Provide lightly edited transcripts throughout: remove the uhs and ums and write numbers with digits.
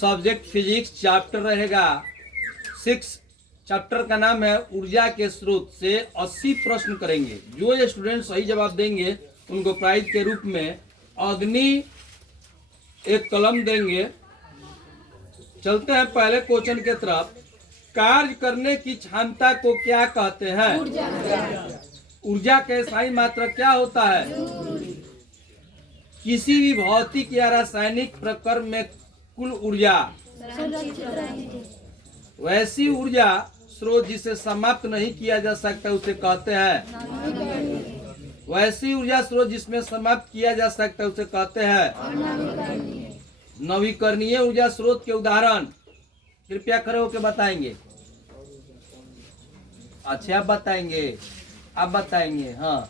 Subject physics, chapter रहेगा 6। Chapter का नाम है ऊर्जा के स्रोत से 80 प्रश्न करेंगे। जो ये स्टूडेंट सही जवाब देंगे उनको प्राइज के रूप में अग्नि एक कलम देंगे। चलते हैं पहले क्वेश्चन के तरफ। कार्य करने की क्षमता को क्या कहते हैं? ऊर्जा का स्थायी मात्रा क्या होता है? किसी भी भौतिक या रासायनिक प्रक्रम में कुल ऊर्जा वैसी ऊर्जा स्रोत जिसे समाप्त नहीं किया जा सकता उसे कहते हैं। वैसी ऊर्जा स्रोत जिसमें समाप्त किया जा सकता है उसे कहते हैं। नवीकरणीय ऊर्जा स्रोत के उदाहरण कृपया खड़े होकर बताएंगे। अच्छा आप बताएंगे, आप बताएंगे। हाँ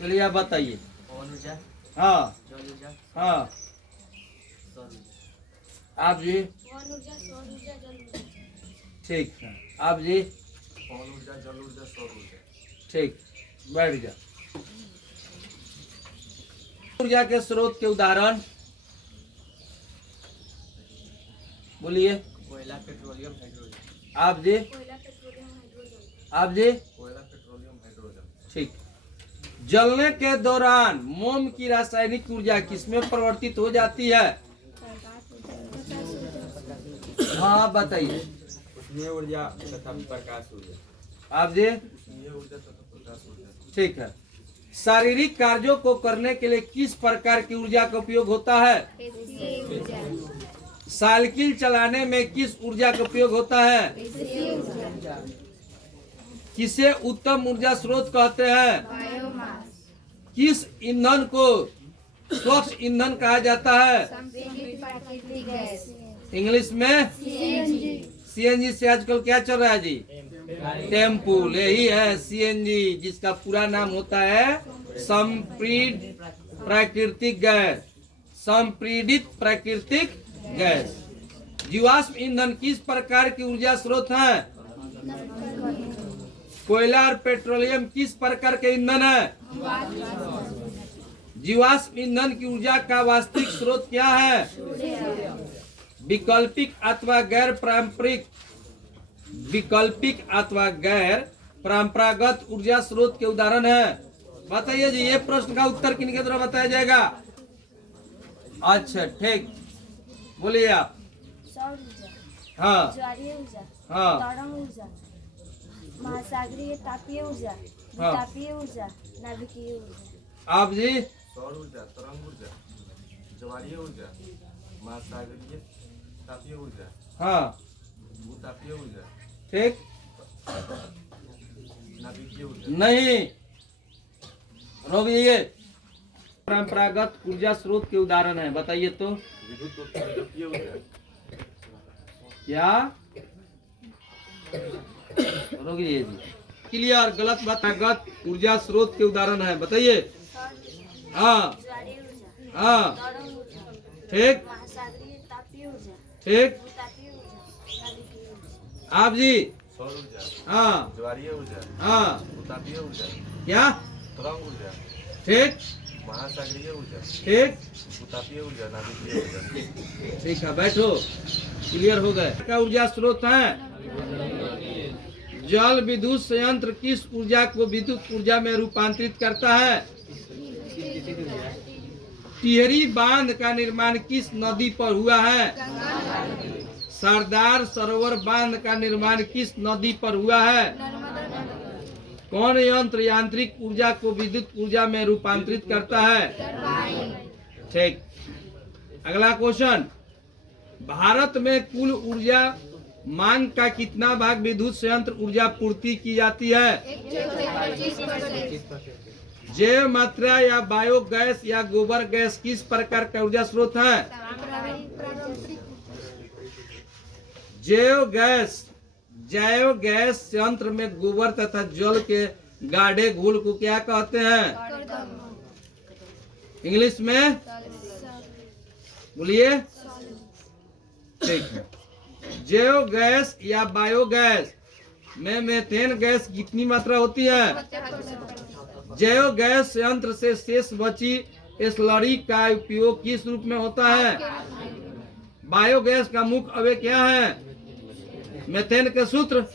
चलिए आप बताइए। हाँ हाँ आप जी। ठीक है आप जी। पवन ऊर्जा, जल ऊर्जा, सौर ऊर्जा। ठीक, बैठ जा। ऊर्जा के स्रोत के उदाहरण बोलिए। कोयला, पेट्रोलियम, हाइड्रोजन। आप जी। कोयला, पेट्रोलियम, हाइड्रोजन। आप जी। कोयला, पेट्रोलियम, हाइड्रोजन। ठीक। जलने के दौरान मोम की रासायनिक ऊर्जा किसमें परिवर्तित हो जाती है? हाँ बताइए। उष्मीय ऊर्जा तथा प्रकाश ऊर्जा। आप जी। उष्मीय ऊर्जा तथा प्रकाश ऊर्जा। ठीक है। शारीरिक कार्यों को करने के लिए किस प्रकार की ऊर्जा का उपयोग होता है? साइकिल चलाने में किस ऊर्जा का उपयोग होता है? किसे उत्तम ऊर्जा स्रोत कहते हैं? किस ईंधन को स्वच्छ ईंधन कहा जाता है? इंग्लिश में सीएनजी से आजकल क्या चल रहा है जी? टेम्पू। यही है सीएनजी, जिसका पूरा नाम होता है संपीड़ित प्राकृतिक गैस। संपीड़ित प्राकृतिक गैस। जीवाश्म ईंधन किस प्रकार की ऊर्जा स्रोत है? कोयला और पेट्रोलियम किस प्रकार के ईंधन है? जीवाश्म ईंधन की ऊर्जा का वास्तविक स्रोत क्या है? वैकल्पिक अथवा गैर पारंपरिक। वैकल्पिक अथवा गैर परंपरागत ऊर्जा स्रोत के उदाहरण है। बताइए जी, ये प्रश्न का उत्तर किनके द्वारा बताया जाएगा? अच्छा ठीक, बोलिए आप। सौर ऊर्जा, हाँ ज्वारीय ऊर्जा, हाँ तरंग ऊर्जा, महासागरीय तापीय ऊर्जा, हाँ। तापीय ऊर्जा, नाभिकीय ऊर्जा। आप जी। सौर ऊर्जा, तरंग ऊर्जा, ज्वारीय ऊर्जा, महासागरीय तापीय ऊर्जा, हाँ भूतापीय ऊर्जा, ठीक। नाभिकीय ऊर्जा। नहीं, रोकिए। परंपरागत ऊर्जा स्रोत के उदाहरण है, बताइए तो। विद्युत उत्पादकीय ऊर्जा। क्या? रोकिए जी। क्लियर, गलत बात। परंपरागत ऊर्जा स्रोत के उदाहरण है, बताइए। हाँ ज्वारीय ऊर्जा, हाँ तरंग ऊर्जा, ठीक महासागरीय तापीय ऊर्जा, ठीक। भूतापीय ऊर्जा, नाभिकीय ऊर्जा। आप जी। सौर ऊर्जा, हाँ ज्वारीय ऊर्जा, हाँ भूतापीय ऊर्जा, क्या? तरंग ऊर्जा, ठीक महासागरीय ऊर्जा, ठीक भूतापीय ऊर्जा, नाभिकीय ऊर्जा। ठीक है, बैठो। क्लियर हो गए। क्या ऊर्जा स्रोत है? जल विद्युत संयंत्र किस ऊर्जा को विद्युत ऊर्जा में रूपांतरित करता है? टिहरी बांध का निर्माण किस नदी पर हुआ है? सरदार सरोवर बांध का निर्माण किस नदी पर हुआ है? कौन यंत्र यांत्रिक ऊर्जा को विद्युत ऊर्जा में रूपांतरित करता है? ठीक। अगला क्वेश्चन। भारत में कुल ऊर्जा मांग का कितना भाग विद्युत संयंत्र ऊर्जा पूर्ति की जाती है? जैव मात्रा या बायोगैस या गोबर गैस किस प्रकार का ऊर्जा स्रोत है? जैव गैस संयंत्र में गोबर तथा जल के गाढ़े घोल को क्या कहते हैं? इंग्लिश में बोलिए। ठीक है। जैव गैस या बायोगैस में मेथेन गैस कितनी मात्रा होती है? जैव गैस संयंत्र से शेष बची स्लरी का उपयोग किस रूप में होता है? बायोगैस का मुख्य अवयव क्या है? मीथेन के सूत्र।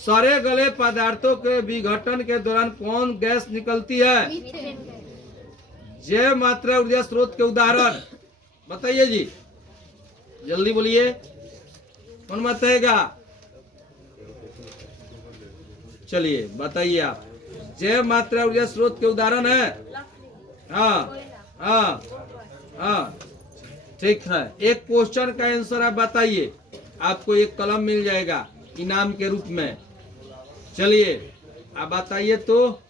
सड़े गले पदार्थों के विघटन के दौरान कौन गैस निकलती है? जैव मात्रा ऊर्जा स्रोत के उदाहरण बताइए जी, जल्दी बोलिए, कौन बताएगा? चलिए बताइए आप। जैव मात्रा ऊर्जा स्रोत के उदाहरण है? हाँ हाँ हाँ, ठीक है। एक क्वेश्चन का आंसर आप बताइए, आपको एक कलम मिल जाएगा इनाम के रूप में। चलिए आप बताइए तो।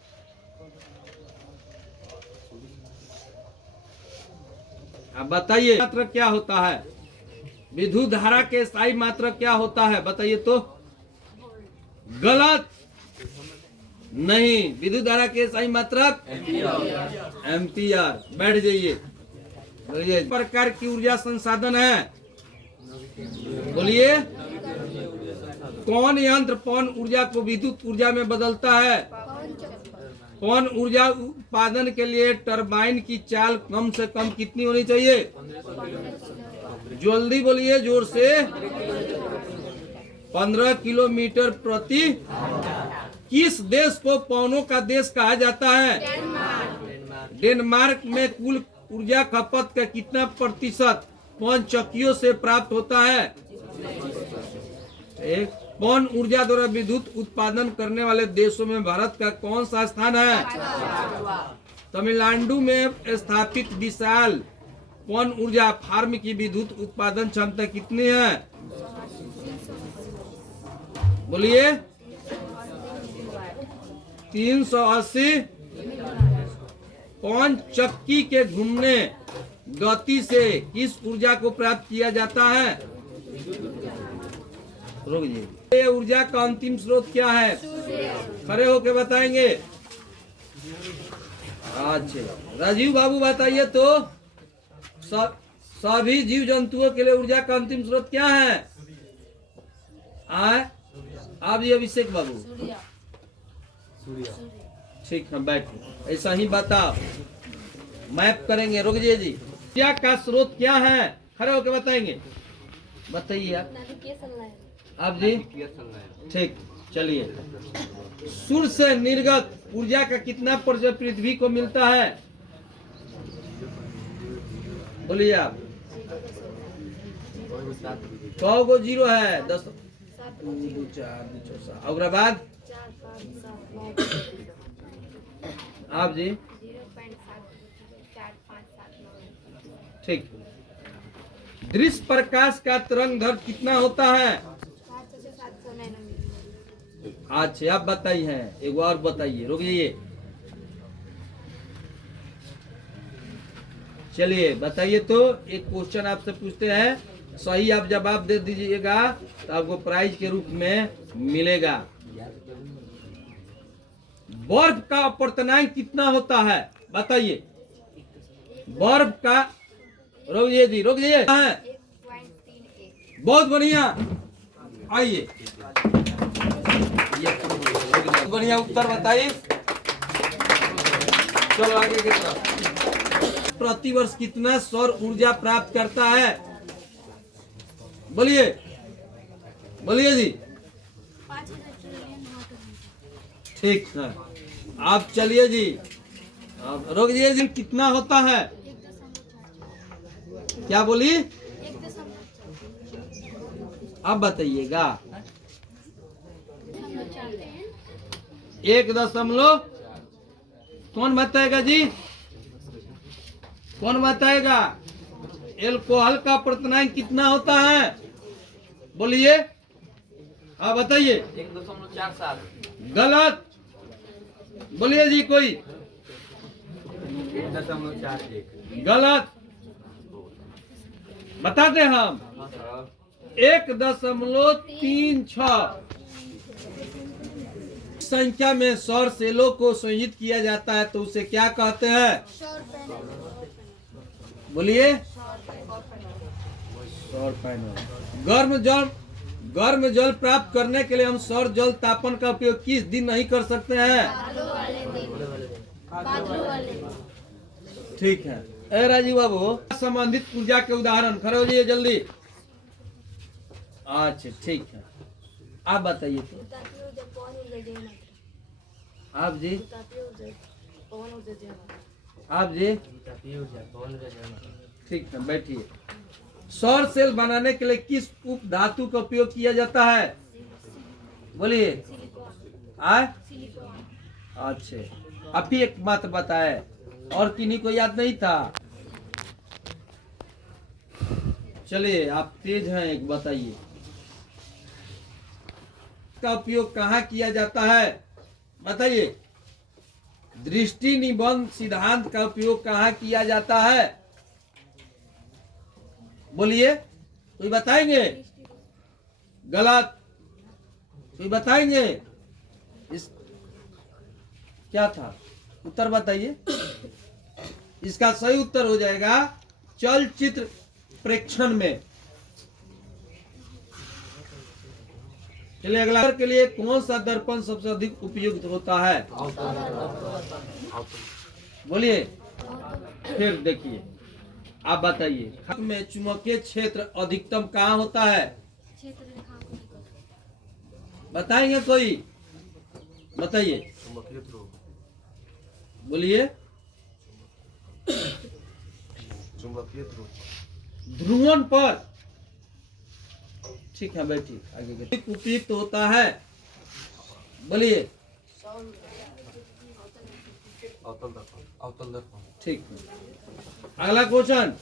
आप बताइए मात्रक क्या होता है? विद्युत धारा के स्थायी मात्रक क्या होता है? बताइए तो। गलत, नहीं। विद्युत धारा के स्थायी मात्रक एम्पियर। बैठ जाइए। प्रकार की ऊर्जा संसाधन है? बोलिए। कौन यंत्र पवन ऊर्जा को विद्युत ऊर्जा में बदलता है? पवन ऊर्जा उत्पादन के लिए टरबाइन की चाल कम से कम कितनी होनी चाहिए? जल्दी बोलिए, जोर से। 15 किलोमीटर प्रति। किस देश को पवनों का देश कहा जाता है? डेनमार्क में कुल ऊर्जा खपत का कितना प्रतिशत पवन चक्कियों से प्राप्त होता है? एक। पवन ऊर्जा द्वारा विद्युत उत्पादन करने वाले देशों में भारत का कौन सा स्थान है? तमिलनाडु में स्थापित विशाल पवन ऊर्जा फार्म की विद्युत उत्पादन क्षमता कितनी है? बोलिए। 380। पवन चक्की के घूमने गति से किस ऊर्जा को प्राप्त किया जाता है? रुक जी। ये ऊर्जा का अंतिम स्रोत क्या है? खड़े होके बताएंगे। अच्छा राजीव बाबू बताइए तो। सभी जीव जंतुओं के लिए ऊर्जा का अंतिम स्रोत क्या है? आप जी अभिषेक बाबू। ठीक है, बैठो। ऐसा ही बताओ, मैप करेंगे। रुक जी। ऊर्जा का स्रोत क्या है? खड़े होके बताएंगे। बताइए आप जी। ठीक, चलिए। सूर्य से निर्गत ऊर्जा का कितना प्रतिशत पृथ्वी को मिलता है? बोलिए आप। 100 गो जीरो है। 10 2 4 2 6 और बाद आप जी। ठीक। दृश्य प्रकाश का तरंग दैर्घ्य कितना होता है? 700 नैनोमीटर। अच्छा आप बताइए। एक और बताइए। रुक जाइए। चलिए बताइए तो। एक क्वेश्चन आपसे पूछते हैं, सही आप जवाब दे दीजिएगा तो आपको प्राइज के रूप में मिलेगा। बर्फ का अपवर्तनांक कितना होता है? बताइए। बर्फ का। रुक जी, रुक जाइए। 1.31। बहुत बढ़िया। आइए, बढ़िया उत्तर बताइए। चलो आगे की तरफ। प्रति वर्ष कितना सौर ऊर्जा प्राप्त करता है? बोलिए, बोलिए जी। 5000 ट्रिलियन ठीक है, आप चलिए जी। अब रोक दिए जी। कितना होता है? 1.4। क्या बोली? 1.4। अब बताइएगा। 1.4। 1 कौन बताएगा जी? कौन बताएगा? एल्कोहल का अपवर्तनांक कितना होता है? बोलिए, हाँ बताइए। 1.47। गलत। बोलिए जी कोई। 1.41। गलत। बताते हम। 1.36। संख्या में सौर सेलों को संयोजित किया जाता है तो उसे क्या कहते हैं? बोलिए। सौर पैनल। गर्म जल प्राप्त करने के लिए हम सौर जल तापन का उपयोग किस दिन नहीं कर सकते हैं? बादलों वाले दिन। ठीक है। ए राजीव बाबू, संबंधित ऊर्जा के उदाहरण, खड़े हो जाइए जल्दी। अच्छा ठीक है, आप बताइए तो। तापीय ऊर्जा पवन ऊर्जा जैव मात्रा। आप जी, तापीय ऊर्जा पवन ऊर्जा जैव मात्रा। आप जी, तापीय ऊर्जा पवन ऊर्जा जैव मात्रा। ठीक है, बैठिए। सौर सेल बनाने के लिए किस उप धातु का उपयोग किया जाता है? बोलिए। आय, अच्छा, आप ही एक मात्र बताए, और किन्हीं को याद नहीं था? चलिए, आप तेज हैं, एक बताइए। का उपयोग कहाँ किया जाता है? बताइए। दृष्टि निबंध सिद्धांत का उपयोग कहाँ किया जाता है? बोलिए, कोई बताएंगे? गलत, कोई बताएंगे? इस क्या था उत्तर, बताइए। इसका सही उत्तर हो जाएगा चलचित्र प्रेक्षण में। चलिए अगला के लिए कौन सा दर्पण सबसे अधिक उपयुक्त होता है? बोलिए, फिर देखिए, आप बताइए। में चुंबकीय क्षेत्र अधिकतम कहाँ होता है? बताएंगे कोई? बताइए, चुंबकीय ध्रुव। बोलिए। चुंबकीय ध्रुव। ध्रुवन पर, ठीक है, बैठिए आगे। उपयुक्त होता है? बोलिए। अवतल दर्पण। अवतल दर्पण। ठीक है, अगला क्वेश्चन।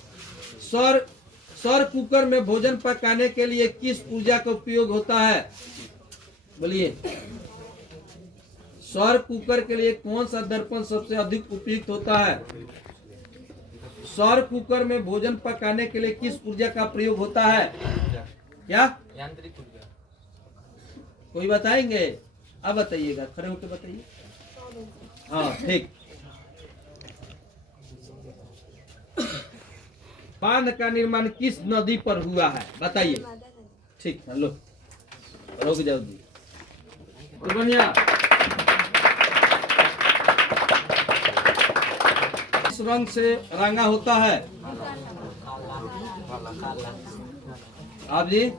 सौर कुकर में भोजन पकाने के लिए किस ऊर्जा का उपयोग होता है? बोलिए। सौर कुकर के लिए कौन सा दर्पण सबसे अधिक उपयुक्त होता है? सौर कुकर में भोजन पकाने के लिए किस ऊर्जा का प्रयोग होता है? क्या? यांत्रिक ऊर्जा। कोई बताएंगे? अब बताइएगा, खड़े होकर बताइए। हाँ ठीक। बांध का निर्माण किस नदी पर हुआ है? बताइए। ठीक है, लो रोक जाओ जी, तो बढ़िया। किस रंग से रंगा होता है? आप जी,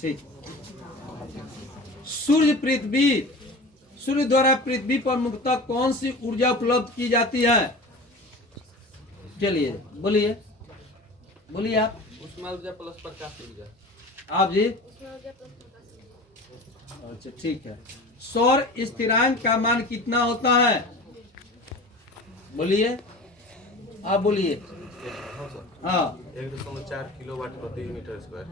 ठीक। सूर्य द्वारा पृथ्वी पर मुख्यतः कौन सी ऊर्जा उपलब्ध की जाती है? चलिए बोलिए, बोलिए आप। ऊष्मा ऊर्जा प्लस प्रकाश ऊर्जा। आप जी, अच्छा ठीक है। सौर स्थिरांक का मान कितना होता है? बोलिए, आप बोलिए। हाँ, 1.4 किलोवाट प्रति मीटर स्क्वायर।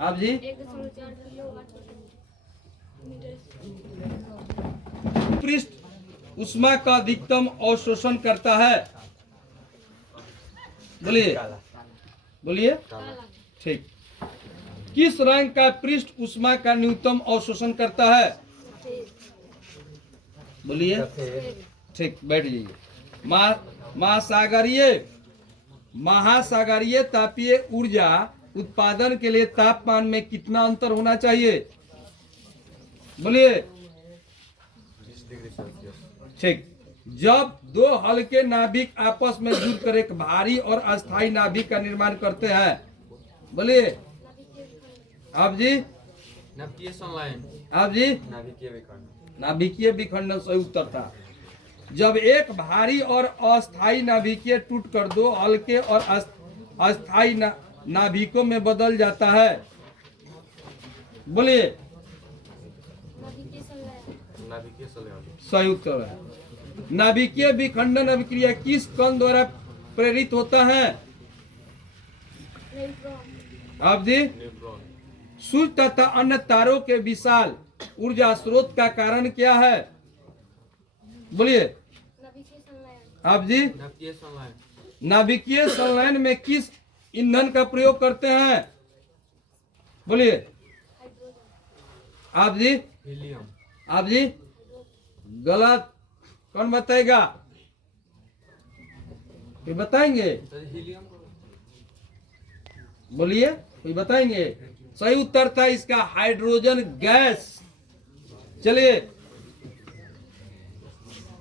आप जी, 1.4 किलोवाट मीटर। पृष्ठ उष्मा का अधिकतम अवशोषण करता है? बोलिए, बोलिए। ठीक। किस रंग का पृष्ठ उष्मा का न्यूनतम अवशोषण करता है? बोलिए। ठीक, बैठ जाइए। महासागरीय तापीय ऊर्जा उत्पादन के लिए तापमान में कितना अंतर होना चाहिए? बोलिए। 20 डिग्री सेल्सियस। ठीक। जब दो हल्के नाभिक आपस में जुड़कर एक भारी और अस्थायी नाभिक का निर्माण करते हैं? बोलिए। आप जी, नाभिकीय संलयन। आप जी, नाभिकीय विखंडन। नाभिकीय विखंडन सही उत्तर था। जब एक भारी और अस्थायी नाभिकीय टूटकर दो हल्के और अस्थायी नाभिकों में बदल जाता है? बोलिए। नाभिकीय संलयन। सही उत्तर है। नाभिकीय विखंडन अभिक्रिया किस कण द्वारा प्रेरित होता है? आप जी, न्यूट्रॉन। सूर्य तथा अन्य तारों के विशाल ऊर्जा स्रोत का कारण क्या है? बोलिए। आप जी, नाभिकीय संलयन। नाभिकीय संलयन में किस ईंधन का प्रयोग करते हैं? बोलिए। आप जी, हीलियम। आप जी, गलत। कौन बताएगा? कोई बताएंगे? हीलियम। बोलिए, कोई बताएंगे? सही उत्तर था इसका हाइड्रोजन गैस। चलिए,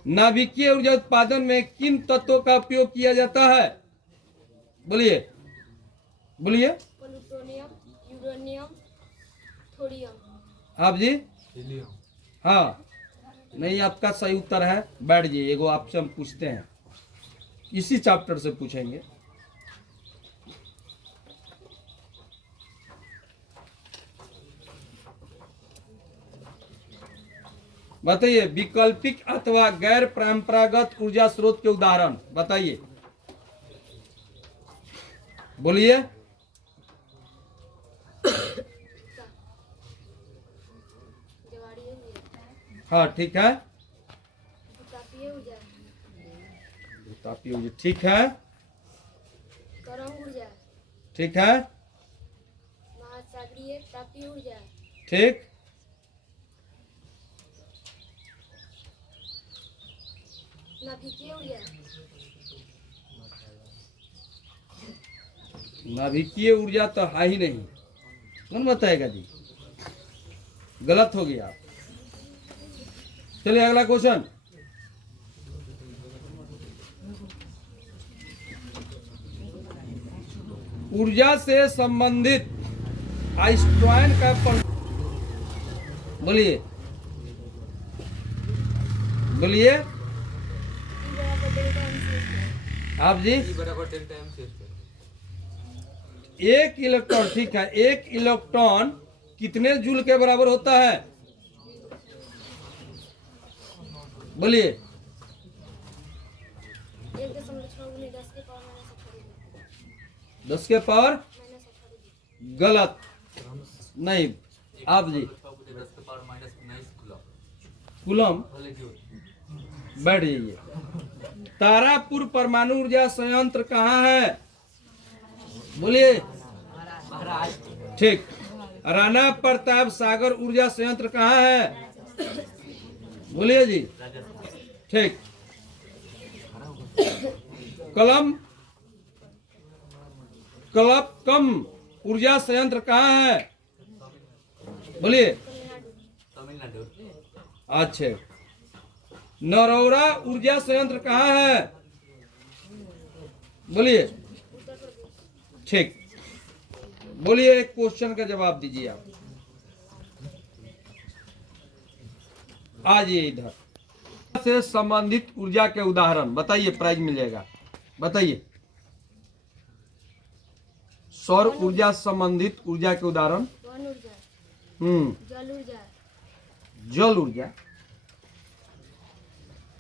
नाभिकीय ऊर्जा उत्पादन में किन तत्वों का उपयोग किया जाता है? बोलिए बोलिए। Plutonium, uranium, thorium. आप जी? हीलियम। हाँ, नहीं, आपका सही उत्तर है। बैठ जाइए, एगो आपसे हम पूछते हैं, इसी चैप्टर से पूछेंगे। बताइए, वैकल्पिक अथवा गैर परंपरागत ऊर्जा स्रोत के उदाहरण बताइए। बोलिए। जवारी ऊर्जा, हाँ, ठीक है। तापीय ऊर्जा, तापीय ऊर्जा, ठीक है। तरंग ऊर्जा, ठीक है। महासागरीय तापीय ऊर्जा, ठीक। नाभिकीय ऊर्जा, नाभिकीय ऊर्जा तो है ही नहीं, कौन बताएगा जी? गलत हो गया। चलिए अगला क्वेश्चन। ऊर्जा से संबंधित आइंस्टाइन का बोलिए बोलिए। आप जी? एक इलेक्ट्रॉन, ठीक है, एक इलेक्ट्रॉन कितने जूल के बराबर होता है? बोलिए। 10 के पावर गलत नहीं। आप जी? कूलम। बैठ जाइए। तारापुर परमाणु ऊर्जा संयंत्र कहाँ है? बोलिए। ठीक। राणा प्रताप सागर ऊर्जा संयंत्र कहाँ है? बोलिए जी। ठीक। कम ऊर्जा संयंत्र कहाँ है? बोलिए। अच्छा। नरौरा ऊर्जा संयंत्र कहाँ है? बोलिए। ठीक। बोलिए, एक क्वेश्चन का जवाब दीजिए आप। आ जाइए इधर। से संबंधित ऊर्जा के उदाहरण बताइए, प्राइज मिलेगा। बताइए। सौर ऊर्जा संबंधित ऊर्जा के उदाहरण। वन ऊर्जा, जल ऊर्जा, जल ऊर्जा।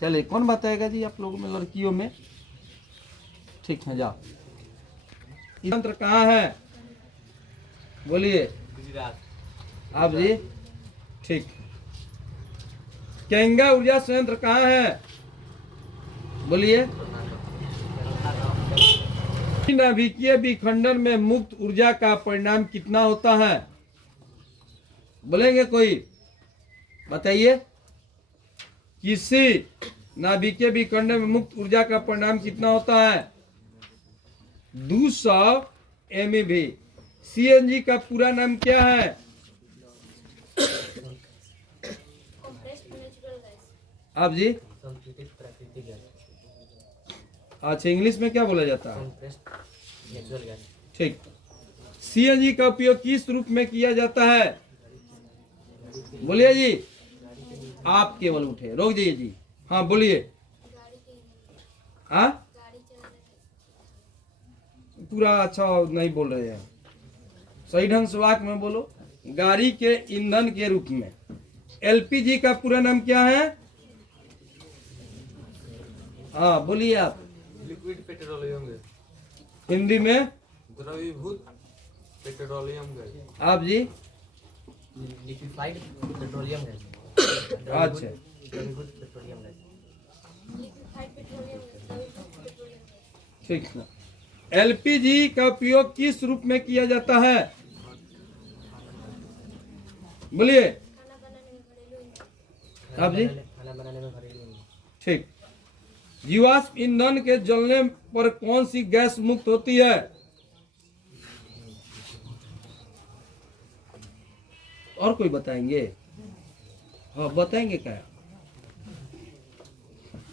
चलिए, कौन बताएगा जी आप लोगों में, लड़कियों में? ठीक है, जाओ। यंत्र कहाँ है? बोलिए। आप जी? ठीक। केंगा ऊर्जा संयंत्र कहाँ है? बोलिए। नाभिकीय विखंडन में मुक्त ऊर्जा का परिणाम कितना होता है? बोलेंगे कोई? बताइए। किसी नाभिकीय विखंडन में मुक्त ऊर्जा का परिणाम कितना होता है? 200 MeV। CNG का पूरा नाम क्या है? आप जी? अच्छा, इंग्लिश में क्या बोला जाता है? ठीक। CNG का उपयोग किस रूप में किया जाता है? बोलिए जी। आप केवल उठे, रोक जाइए जी। हाँ, बोलिए। हाँ, पूरा अच्छा नहीं बोल रहे हैं, सही ढंग से वाक्य में बोलो। गाड़ी के ईंधन के रूप में। LPG का पूरा नाम क्या है? हाँ, बोलिए आप। Liquid petroleum gas. हिंदी में? द्रवीभूत पेट्रोलियम गैस। आप जी? Liquefied petroleum gas. अच्छा, द्रवीभूत पेट्रोलियम गैस। ठीक है। LPG का उपयोग किस रूप में किया जाता है? बोलिए। आप जी? खाना बनाने में घरेलू ईंधन। ठीक। जीवाश्म ईंधन के जलने पर कौन सी गैस मुक्त होती है? और कोई बताएंगे? हाँ, बताएंगे क्या?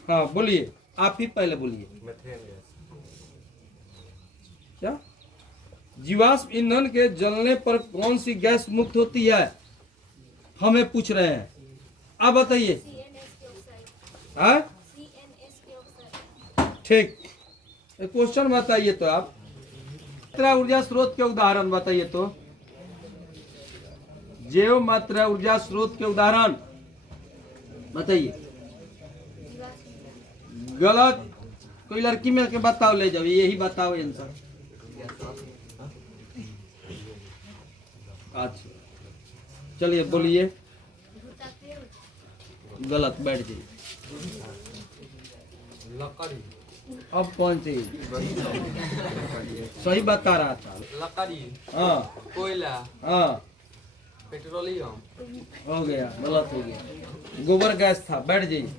हाँ, बोलिए। आप ही पहले बोलिए। Methane gas. क्या? जीवाश्म ईंधन के जलने पर कौन सी गैस मुक्त होती है, हमें पूछ रहे हैं। आप बताइए। हाँ ठीक, क्वेश्चन बताइए तो आप। मात्रा ऊर्जा स्रोत के उदाहरण बताइए तो। जैव मात्रा ऊर्जा स्रोत के उदाहरण बताइए। गलत, कोई लड़की मिल के बताओ, ले जाओ, यही बताओ आंसर। अच्छा चलिए बोलिए। गलत, बैठ जाइए। लकड़ी, अब कौन सी सही बता रहा था? लकड़ी, हाँ कोयला, हाँ पेट्रोलियम। हो गया, गलत हो गया। गोबर गैस था, बैठ जाइए।